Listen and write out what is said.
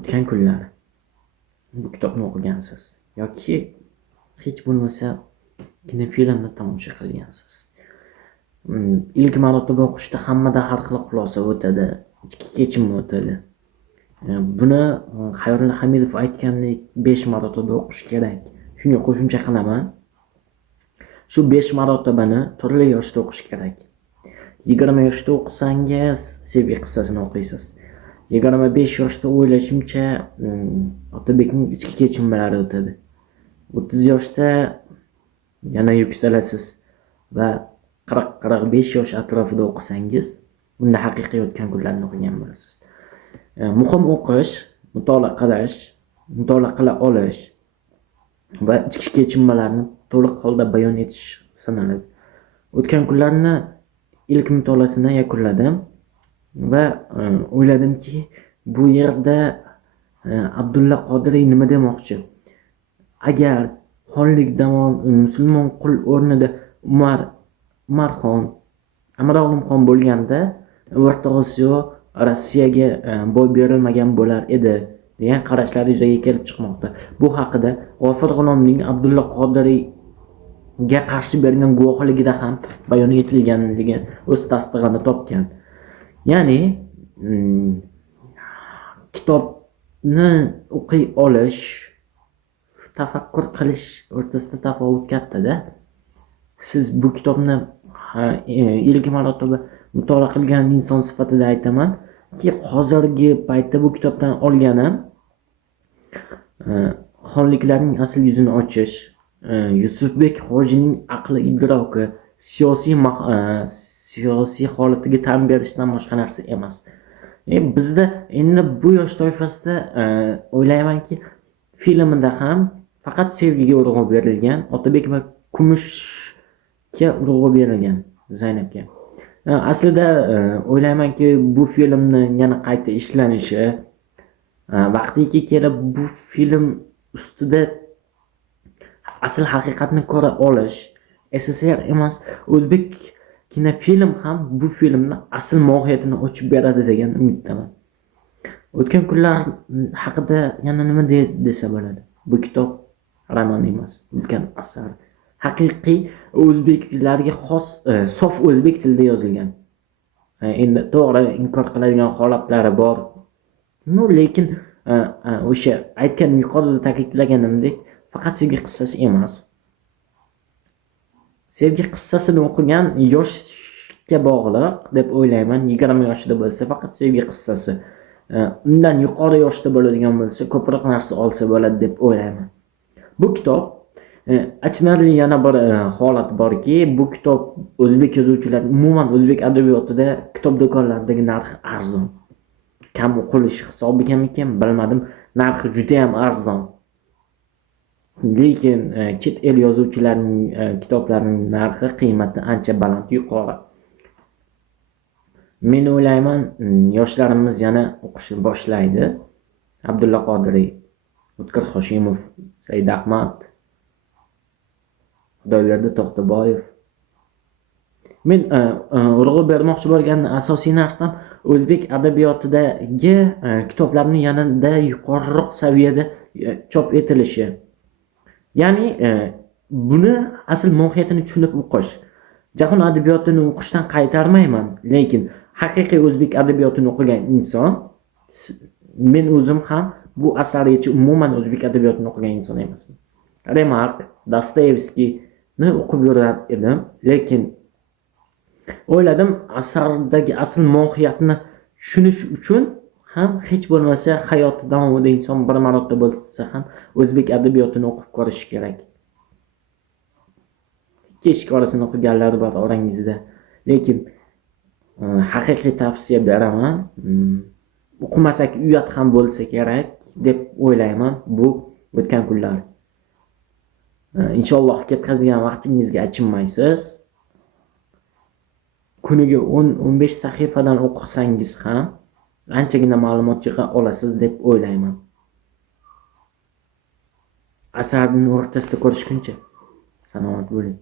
o'tgan kunlar bu kitobni o'qigansiz yoki hech bo'lmasa kinofilmni tomosha qilgansiz. İlk marotaba o'qishda hammada har xil xulosa o'tadi, ichki kechim o'tadi. Buni Xayrulla Hamidov aytgandek 5 marotaba o'qish kerak. Shunga qo'shimcha qilaman. Shu 5 marotabani turli yoshda o'qish kerak. 20 yoshda o'qisangiz sevgi qissasini o'qiysiz. 25 yoshda o'ylashimcha Otabekning ichki kechimlari o'tadi. 30 yoshda yana yuksalasiz va 40-45 yosh atrofida o'qisangiz unda haqiqiy o'tgan kunlarni o'qigan bo'lasiz. Muhim o'qish, mutolaa qila olish va ichki kechimlarni to'liq holda bayon etish sanaladi. O'tgan kunlarni ilk mutolaasini yakunladim va o'yladimki, bu yerda Abdulla Qodiriy nima demoqchi? Agar xonlik davom musulmon qul o'rnida Umarxon, Amirolimxon bo'lganda O'rta Osiyo Rossiyaga boy berilmagan bo'lar edi degan qarashlar yuzaga kelib chiqmoqda. Bu haqida G'ofir G'ulomning Abdulla Qodiriyga qarshi bergan guvohligida ham bayon etilganligi o'z tasdig'ini topgan. Ya'ni kitobni o'qiy olish, tafakkur qilish o'rtasida tafovut katta-da. Siz bu kitobni ilk marotaba mutolaa qilgan inson sifatida aytamanki, hozirgi paytda bu kitobdan olganim xonliklarning asl yuzini ochish, Yusufbek hojining aqli idroki, siyosiy holatiga tan berishdan boshqa narsa emas. Bizda endi bu yosh toifasida o'ylaymanki, filmida ham faqat sevgiga urg'u berilgan, Otabek va Kumushga urg'u berilgan, Zaynabga. Aslida o'ylaymanki, bu filmni yana qayta ishlanishi, vaqtiki kelib bu film ustida asl haqiqatni ko'ra olish, SSR emas, o'zbek kinofilm ham bu filmni asl mohiyatini ochib beradi degan umiddaman. O'tgan kunlar haqida yana nima desa bo'ladi? Bu kitob roman emas, ulkan asar. Haqiqiy o'zbeklarga xos, sof o'zbek tilida yozilgan. Endi to'g'ri inkor qiladigan holatlari bor. Lekin o'sha aytgan yuqorida ta'kidlaganimdek, faqat sevgi qissasi emas. Sevgi qissasini o'qigan yoshga bog'liq deb o'ylayman. 20 yoshida bo'lsa faqat sevgi qissasi. Undan yuqori yoshda bo'ladigan bo'lsa ko'proq narsa olsa bo'ladi deb o'ylayman. Bu kitob achinarli yana bir holat borki, bu kitob o'zbek yozuvchilar, umuman o'zbek adabiyotida kitob do'konlaridagi narxi arzon. Kam o'qilishi hisobiga bilmadim, narxi juda ham arzon. Lekin chet el yozuvchilarining kitoblarining narxi, qiymati ancha baland, yuqori. Men o'ylayman, yoshlarimiz yana o'qishni boshlaydi. Abdulla Qodiriy, O'tkir Hoshimov, Said Ahmad, Xudoyberdi To'xtaboyev. Men urg'u bermoqchi bo'lgan asosiy narsam o'zbek adabiyotidagi kitoblarni yanada yuqoriroq saviyada chop etilishi. Ya'ni buni asl mohiyatini tushunib o'qish. Jahon adabiyotini o'qishdan qaytarmayman, lekin haqiqiy o'zbek adabiyotini o'qigan inson, men o'zim ham bu asargacha umuman o'zbek adabiyotini o'qigan inson emasman. Remark, Dostoyevskiyni o'qib yurar edim, lekin o'yladim, asardagi asl mohiyatni tushunish uchun ham hech bo'lmasa hayoti davomida inson bir marotaba bo'lsa ham o'zbek adabiyotini o'qib ko'rish kerak. Kechki orasini o'qiganlar bor orangizda, lekin haqiqiy tavsiya beraman. O'qimasak uyat ham bo'lsa kerak deb o'ylayman. Bu o'tgan kunlar. Inshaalloh ketkazgan vaqtingizga achinmaysiz. Kuniga 10-15 sahifadan o'qisangiz ham anchagina ma'lumot yig'a olasiz deb o'ylayman. Asarning o'rtasida ko'rishguncha salomat bo'ling.